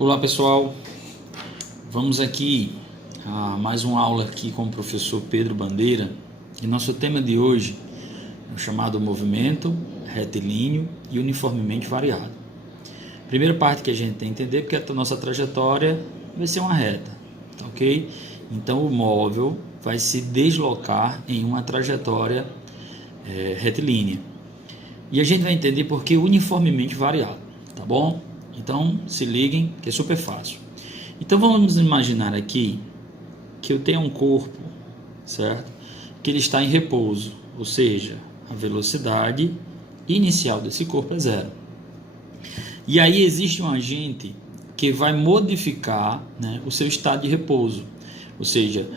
Olá pessoal, vamos aqui a mais uma aula aqui com o professor Pedro Bandeira e nosso tema de hoje é o chamado movimento retilíneo e uniformemente variado. Primeira parte que a gente tem que entender porque a nossa trajetória vai ser uma reta, ok? Então o móvel vai se deslocar em uma trajetória retilínea e a gente vai entender por que uniformemente variado, tá bom? Então se liguem que é super fácil. Então vamos imaginar aqui que eu tenho um corpo, certo? Que ele está em repouso, ou seja, a velocidade inicial desse corpo é zero. E aí existe um agente que vai modificar, né, o seu estado de repouso, ou seja,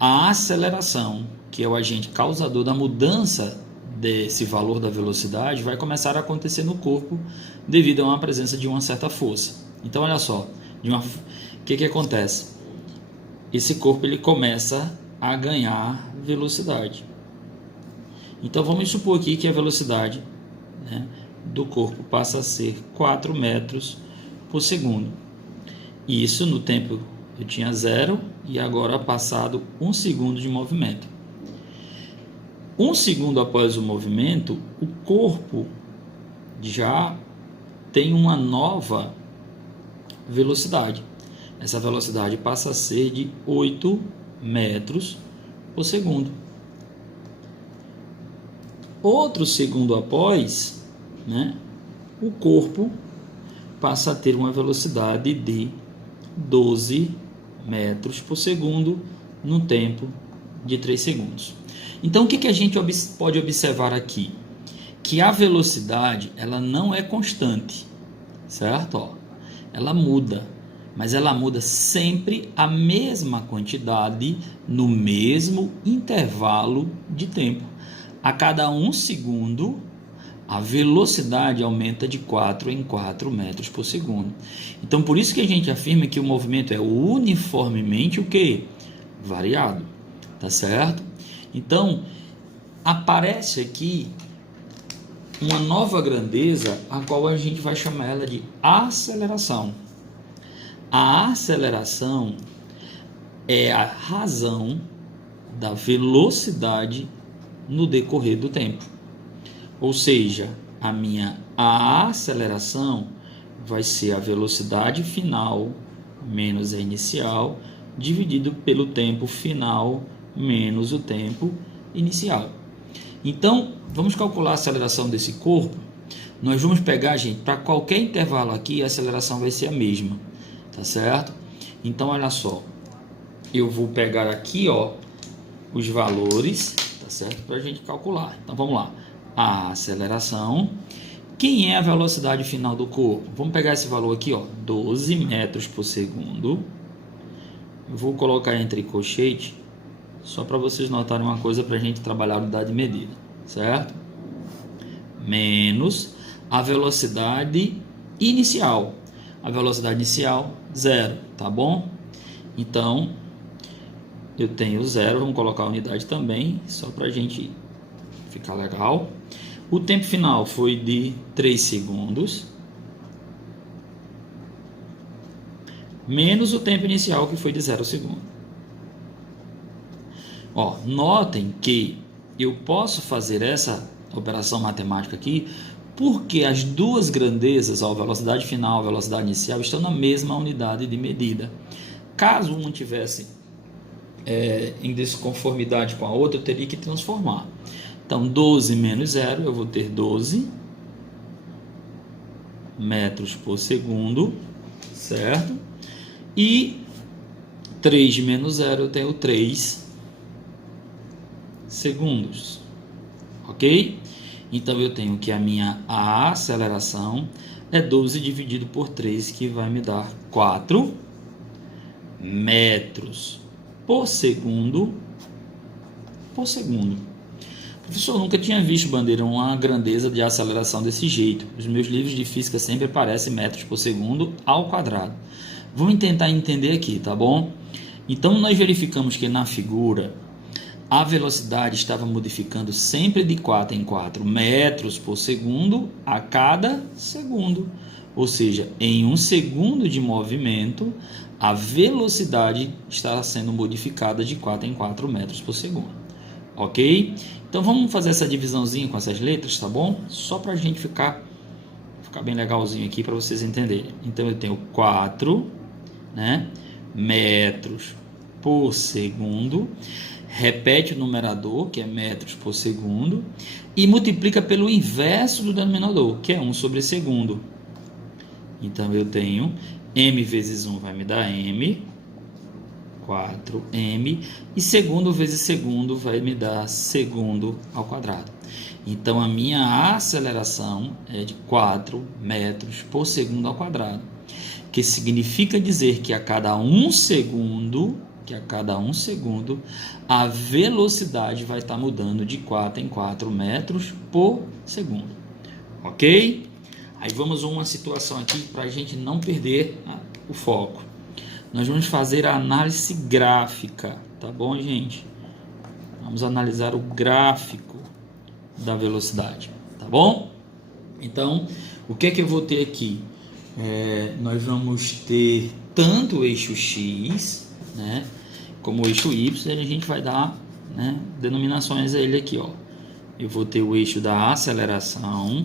a aceleração, que é o agente causador da mudança desse valor da velocidade, vai começar a acontecer no corpo devido a uma presença de uma certa força. Então olha só, o que acontece? Esse corpo ele começa a ganhar velocidade. Então vamos supor aqui que a velocidade, né, do corpo passa a ser 4 metros por segundo. E isso no tempo eu tinha 0 e agora passado 1 segundo de movimento. 1 segundo após o movimento, o corpo já tem uma nova velocidade. Essa velocidade passa a ser de 8 metros por segundo. Outro segundo após, né, o corpo passa a ter uma velocidade de 12 metros por segundo no tempo de 3 segundos. Então, o que a gente pode observar aqui? Que a velocidade ela não é constante, certo? Ó, ela muda, mas ela muda sempre a mesma quantidade no mesmo intervalo de tempo. A cada 1 segundo, a velocidade aumenta de 4 em 4 metros por segundo. Então, por isso que a gente afirma que o movimento é uniformemente o quê? Variado, tá certo? Então, aparece aqui uma nova grandeza, a qual a gente vai chamar ela de aceleração. A aceleração é a razão da velocidade no decorrer do tempo. Ou seja, a aceleração vai ser a velocidade final menos a inicial, dividido pelo tempo final menos o tempo inicial. Então, vamos calcular a aceleração desse corpo. Nós vamos pegar, gente, para qualquer intervalo aqui, a aceleração vai ser a mesma, tá certo? Então, olha só, eu vou pegar aqui, ó, os valores, tá certo? Para a gente calcular. Então, vamos lá. A aceleração. Quem é a velocidade final do corpo? Vamos pegar esse valor aqui, ó, 12 metros por segundo. Eu vou colocar entre colchete, só para vocês notarem uma coisa para a gente trabalhar a unidade de medida, certo? Menos a velocidade inicial. A velocidade inicial, 0, tá bom? Então, eu tenho 0, vamos colocar a unidade também, só para a gente ficar legal. O tempo final foi de 3 segundos, menos o tempo inicial, que foi de 0 segundos. Ó, notem que eu posso fazer essa operação matemática aqui porque as duas grandezas, a velocidade final e a velocidade inicial, estão na mesma unidade de medida. Caso uma tivesse em desconformidade com a outra, eu teria que transformar. Então, 12 menos 0, eu vou ter 12 metros por segundo, certo? E 3 menos 0, eu tenho 3 segundos, ok? Então eu tenho que a aceleração é 12 dividido por 3, que vai me dar 4 metros por segundo. Professor, eu nunca tinha visto, Bandeira, uma grandeza de aceleração desse jeito. Os meus livros de física sempre aparecem metros por segundo ao quadrado. Vamos tentar entender aqui, tá bom? Então nós verificamos que na figura a velocidade estava modificando sempre de 4 em 4 metros por segundo a cada segundo. Ou seja, em 1 segundo de movimento, a velocidade está sendo modificada de 4 em 4 metros por segundo. Ok? Então vamos fazer essa divisãozinha com essas letras, tá bom? Só para a gente ficar bem legalzinho aqui para vocês entenderem. Então eu tenho 4, né, metros por segundo. Repete o numerador, que é metros por segundo, e multiplica pelo inverso do denominador, que é 1 sobre segundo. Então eu tenho m vezes 1 vai me dar m, 4m, e segundo vezes segundo vai me dar segundo ao quadrado. Então a minha aceleração é de 4 metros por segundo ao quadrado, que significa dizer que a cada 1 segundo, a velocidade vai estar mudando de 4 em 4 metros por segundo. Ok? Aí vamos a uma situação aqui para a gente não perder o foco. Nós vamos fazer a análise gráfica, tá bom, gente? Vamos analisar o gráfico da velocidade, tá bom? Então, o que é que eu vou ter aqui? Nós vamos ter tanto o eixo X, né, como o eixo Y, e a gente vai dar, né, denominações a ele aqui, ó. Eu vou ter o eixo da aceleração,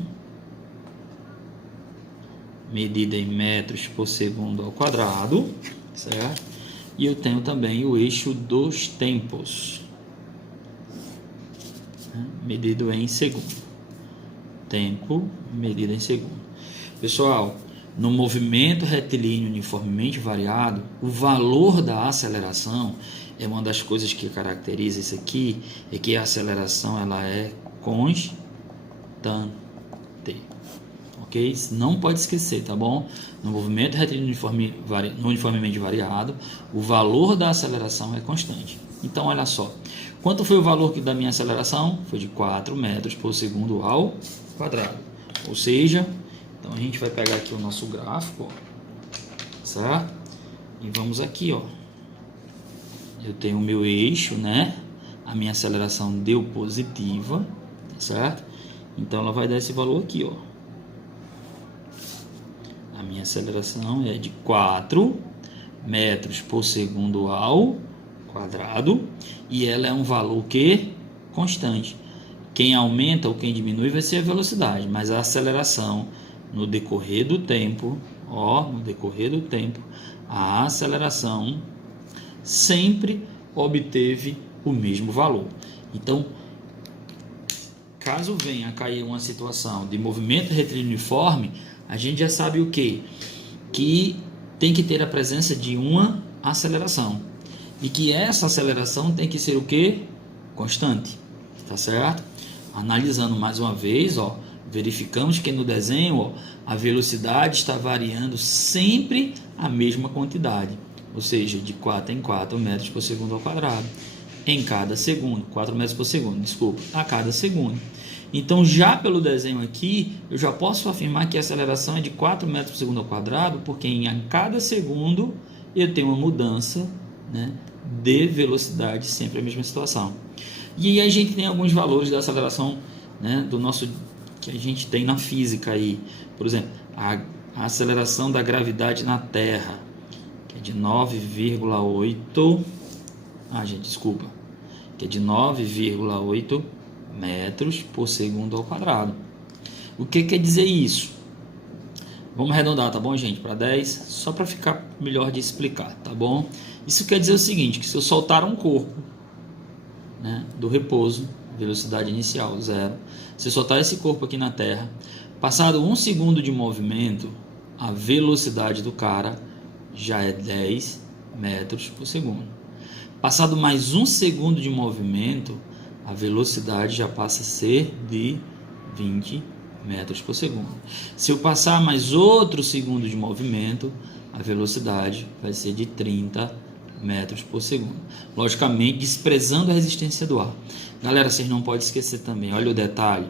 medida em metros por segundo ao quadrado, certo? E eu tenho também o eixo dos tempos, né, medido em segundo. Tempo medido em segundo. Pessoal, no movimento retilíneo uniformemente variado, o valor da aceleração é uma das coisas que caracteriza isso aqui, é que a aceleração ela é constante. Ok? Não pode esquecer, tá bom? No movimento retilíneo uniformemente variado, o valor da aceleração é constante. Então, olha só. Quanto foi o valor da minha aceleração? Foi de 4 metros por segundo ao quadrado. Ou seja, então a gente vai pegar aqui o nosso gráfico, ó, certo? E vamos aqui, ó. Eu tenho o meu eixo, né? A minha aceleração deu positiva, certo? Então ela vai dar esse valor aqui, ó. A minha aceleração é de 4 metros por segundo ao quadrado, e ela é um valor que constante. Quem aumenta ou quem diminui vai ser a velocidade, mas a aceleração no decorrer do tempo, a aceleração sempre obteve o mesmo valor. Então, caso venha a cair uma situação de movimento retilíneo uniforme, a gente já sabe o quê? Que tem que ter a presença de uma aceleração. E que essa aceleração tem que ser o quê? Constante. Tá certo? Analisando mais uma vez, ó, verificamos que no desenho, ó, a velocidade está variando sempre a mesma quantidade. Ou seja, de 4 em 4 metros por segundo ao quadrado. Em cada segundo. 4 metros por segundo, desculpa. A cada segundo. Então, já pelo desenho aqui, eu já posso afirmar que a aceleração é de 4 metros por segundo ao quadrado, porque em cada segundo eu tenho uma mudança, né, de velocidade, sempre a mesma situação. E aí a gente tem alguns valores da aceleração, né, do nosso, que a gente tem na física aí. Por exemplo, a aceleração da gravidade na Terra, que é de 9,8... que é de 9,8 metros por segundo ao quadrado. O que quer dizer isso? Vamos arredondar, tá bom, gente? Para 10, só para ficar melhor de explicar, tá bom? Isso quer dizer o seguinte, que se eu soltar um corpo, né, do repouso, velocidade inicial 0, se eu soltar esse corpo aqui na Terra, passado 1 segundo de movimento, a velocidade do cara já é 10 metros por segundo. Passado mais 1 segundo de movimento, a velocidade já passa a ser de 20 metros por segundo. Se eu passar mais outro segundo de movimento, a velocidade vai ser de 30 metros por segundo. Logicamente, desprezando a resistência do ar. Galera, vocês não podem esquecer também, olha o detalhe.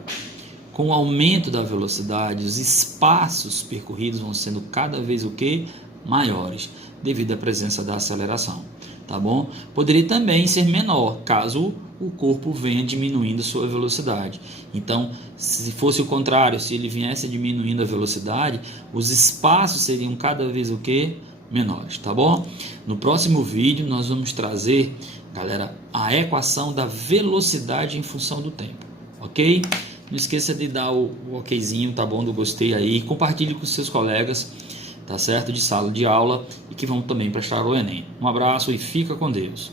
Com o aumento da velocidade, os espaços percorridos vão sendo cada vez o quê? Maiores, devido à presença da aceleração. tá bom? Poderia também ser menor, caso o corpo venha diminuindo sua velocidade. Então, se fosse o contrário, se ele viesse diminuindo a velocidade, os espaços seriam cada vez o quê? Menores, tá bom? No próximo vídeo nós vamos trazer, galera, a equação da velocidade em função do tempo, ok? Não esqueça de dar o okzinho, tá bom? Do gostei aí, compartilhe com seus colegas, tá certo? De sala de aula e que vão também prestar o Enem. Um abraço e fica com Deus.